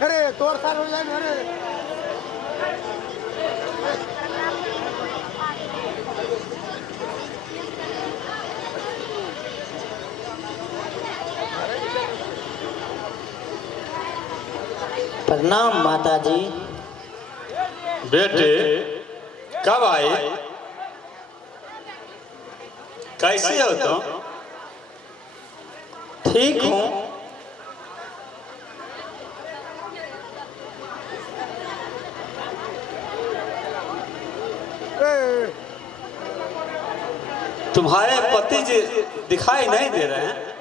अरे तोड़ सार हो जाए अरे प्रणाम माता जी। बेटे कब आए? कैसी हो तुम? ठीक हूँ। तुम्हारे पति जी दिखाई नहीं दे रहे हैं,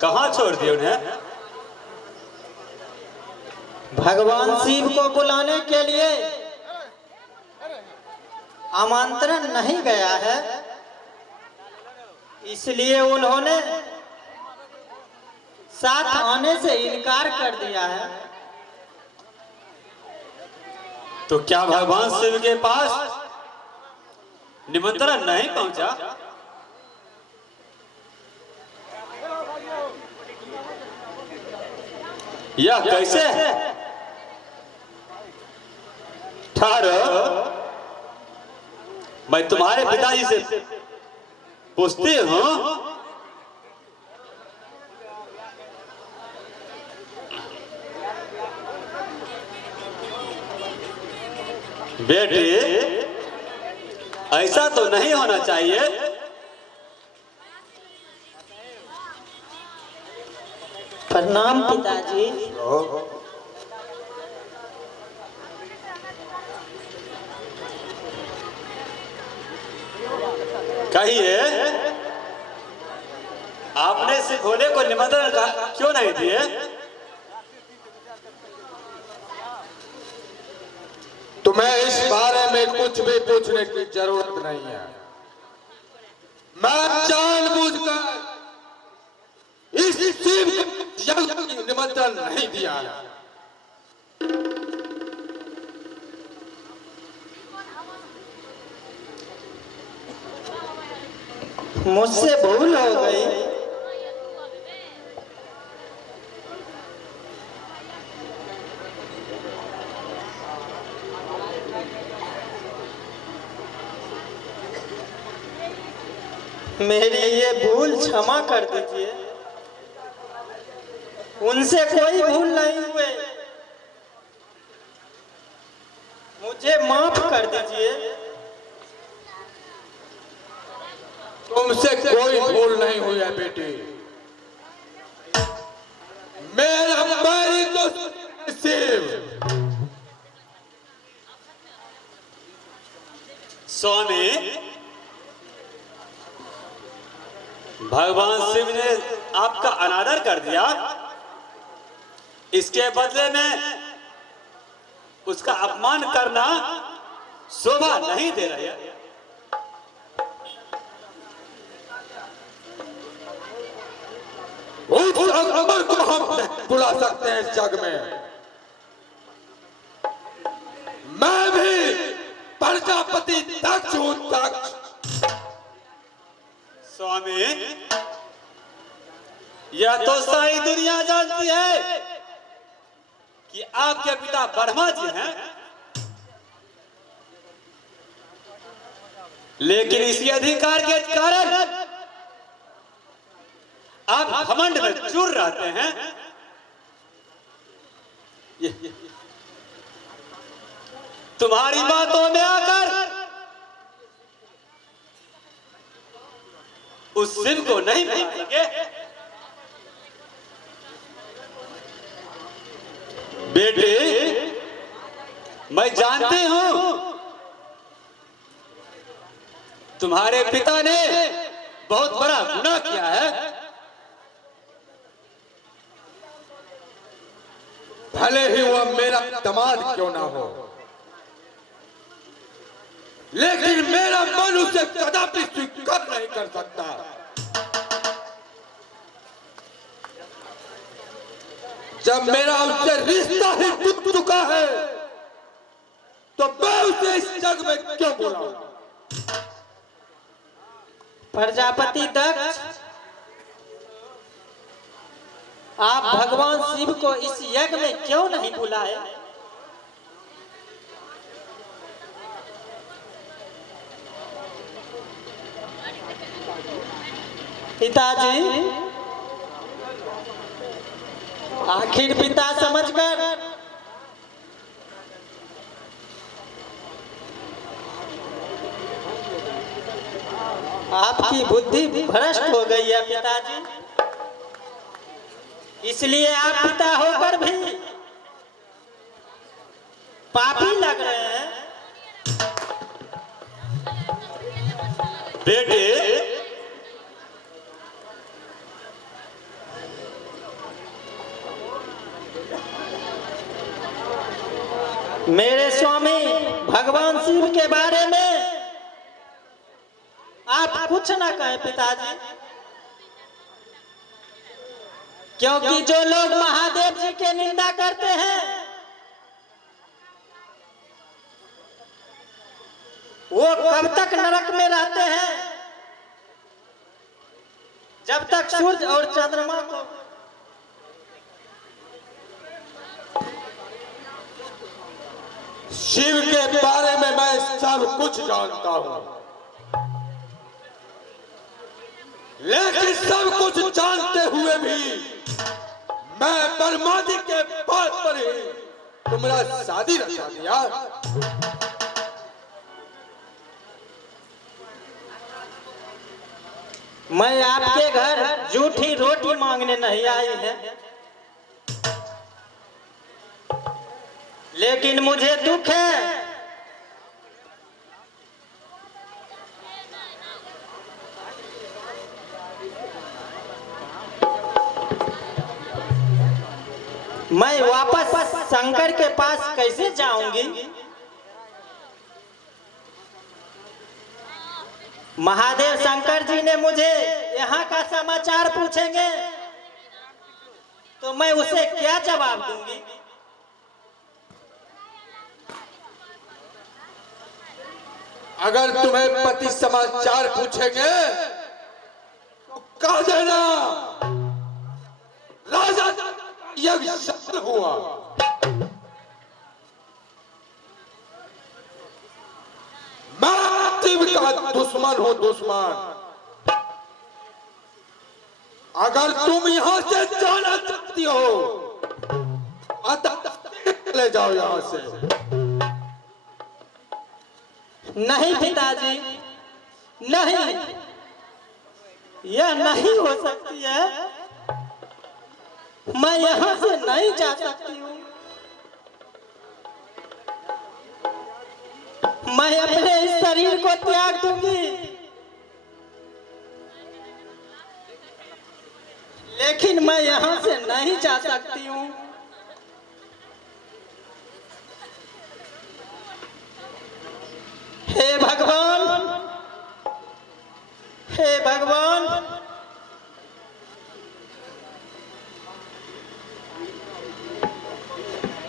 कहाँ छोड़ दिए उन्हें? भगवान शिव को बुलाने के लिए आमंत्रण नहीं गया है, इसलिए उन्होंने साथ आने से इनकार कर दिया है। तो क्या भगवान शिव के पास निमंत्रण नहीं पहुंचा? यह कैसे है? ठहरो, मैं तुम्हारे पिताजी से पूछती हूँ। बेटी ऐसा तो नहीं होना चाहिए। प्रणाम पिताजी। कहिए, आपने सिर्फ भोले को निमंत्रण क्यों नहीं दिए? तुम्हें इस बारे में कुछ भी पूछने की जरूरत नहीं है। मैं जानबूझकर इस शिव यज्ञ की निमंत्रण नहीं दिया है। मुझसे भूल हो गई। मेरी ये भूल क्षमा कर दीजिए। उनसे कोई भूल नहीं हुए, मुझे माफ कर दीजिए। तुमसे कोई भूल नहीं हुई है बेटी। मेरी तो शिव। स्वामी, भगवान शिव ने आपका अनादर कर दिया, इसके बदले में उसका अपमान करना शोभा नहीं दे रहा है। उस अकबर को हम बुला सकते हैं इस जग में। मैं भी प्रजापति दक्ष हूं, दक्ष। स्वामी, यह तो सारी दुनिया जानती है कि आपके पिता ब्रह्मा जी हैं, लेकिन इसी अधिकार के कारण आप घमंड में चूर रहते हैं। तुम्हारी बातों में आकर उस शिव को नहीं बुलाएंगे। बेटे, मैं जानती हूं तुम्हारे पिता ने बहुत बड़ा गुनाह किया है। भले ही वह मेरा दामाद क्यों ना हो, लेकिन मेरा मन उसे कदापि स्वीकार नहीं कर सकता। जब मेरा उससे रिश्ता ही टूट चुका है तो मैं उसे इस जग में क्यों बुलाऊं? प्रजापति दक्ष, आप भगवान शिव को इस यज्ञ में क्यों नहीं बुलाए? पिताजी, आखिर पिता समझकर आपकी बुद्धि भ्रष्ट हो गई है पिताजी, इसलिए आप पिता होकर भी पापी लग रहे हैं। बेटे, मेरे स्वामी भगवान शिव के बारे में आप कुछ ना कहें पिताजी, क्योंकि जो लोग महादेव जी की निंदा करते हैं वो कब तक नरक में रहते हैं? जब तक सूरज और चंद्रमा को शिव के बारे में मैं सब कुछ जानता हूं, लेकिन सब कुछ जानते हुए भी मैं बर्मादी के बात पर ही तुम्हारा शादी रचा दिया। मैं आपके घर जूठी रोटी मांगने नहीं आई है, लेकिन मुझे दुख है मैं वापस शंकर के पास कैसे जाऊंगी? महादेव शंकर जी ने मुझे यहाँ का समाचार पूछेंगे तो मैं उसे क्या जवाब दूंगी? अगर तुम्हें पति समाचार पूछेंगे तो कह देना राजा यज्ञ सफल हुआ। मैं शिव का दुश्मन हूं, दुश्मन। अगर तुम यहां से जाना चाहती हो ले जाओ यहां से। नहीं पिताजी, नहीं, यह नहीं हो सकती है। मैं यहाँ से नहीं जा सकती हूँ। मैं अपने इस शरीर को त्याग दूंगी, लेकिन मैं यहाँ से नहीं जा सकती हूँ। हे भगवान, हे भगवान,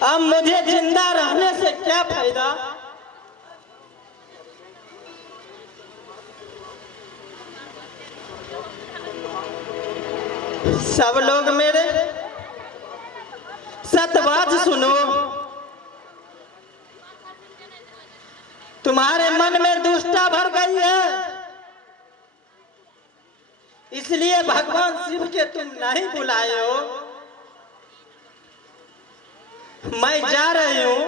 अब मुझे जिंदा रहने से क्या फायदा? सब लोग मेरे सतवाद सुनो। तुम्हारे मन में दुष्टता भर गई है, इसलिए भगवान शिव के तुम नहीं बुलाए हो। मैं जा रही हूं।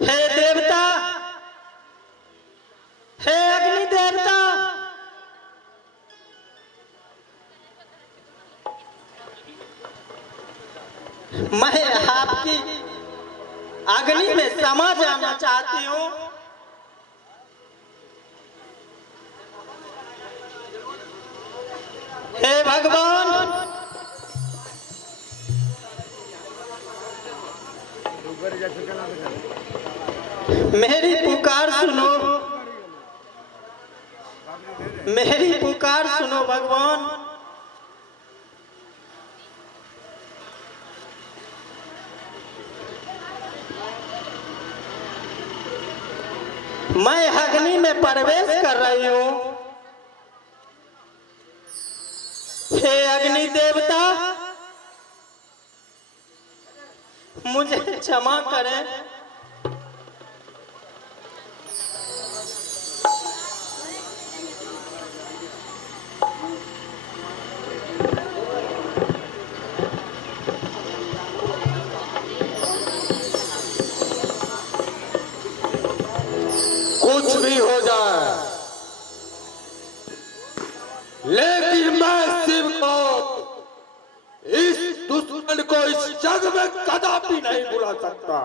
हे देवता, हे अग्नि देवता, मैं आपकी अग्नि में समा जाना चाहती हूँ। हे भगवान, मेरी पुकार सुनो, मेरी पुकार सुनो भगवान। मैं अग्नि में प्रवेश कर रही हूँ। हे अग्नि देवता, मुझे क्षमा करें। कुछ भी हो जाए, लेकिन मैं शिव को, इस दुश्मन को इस जग में कदापि नहीं भुला सकता।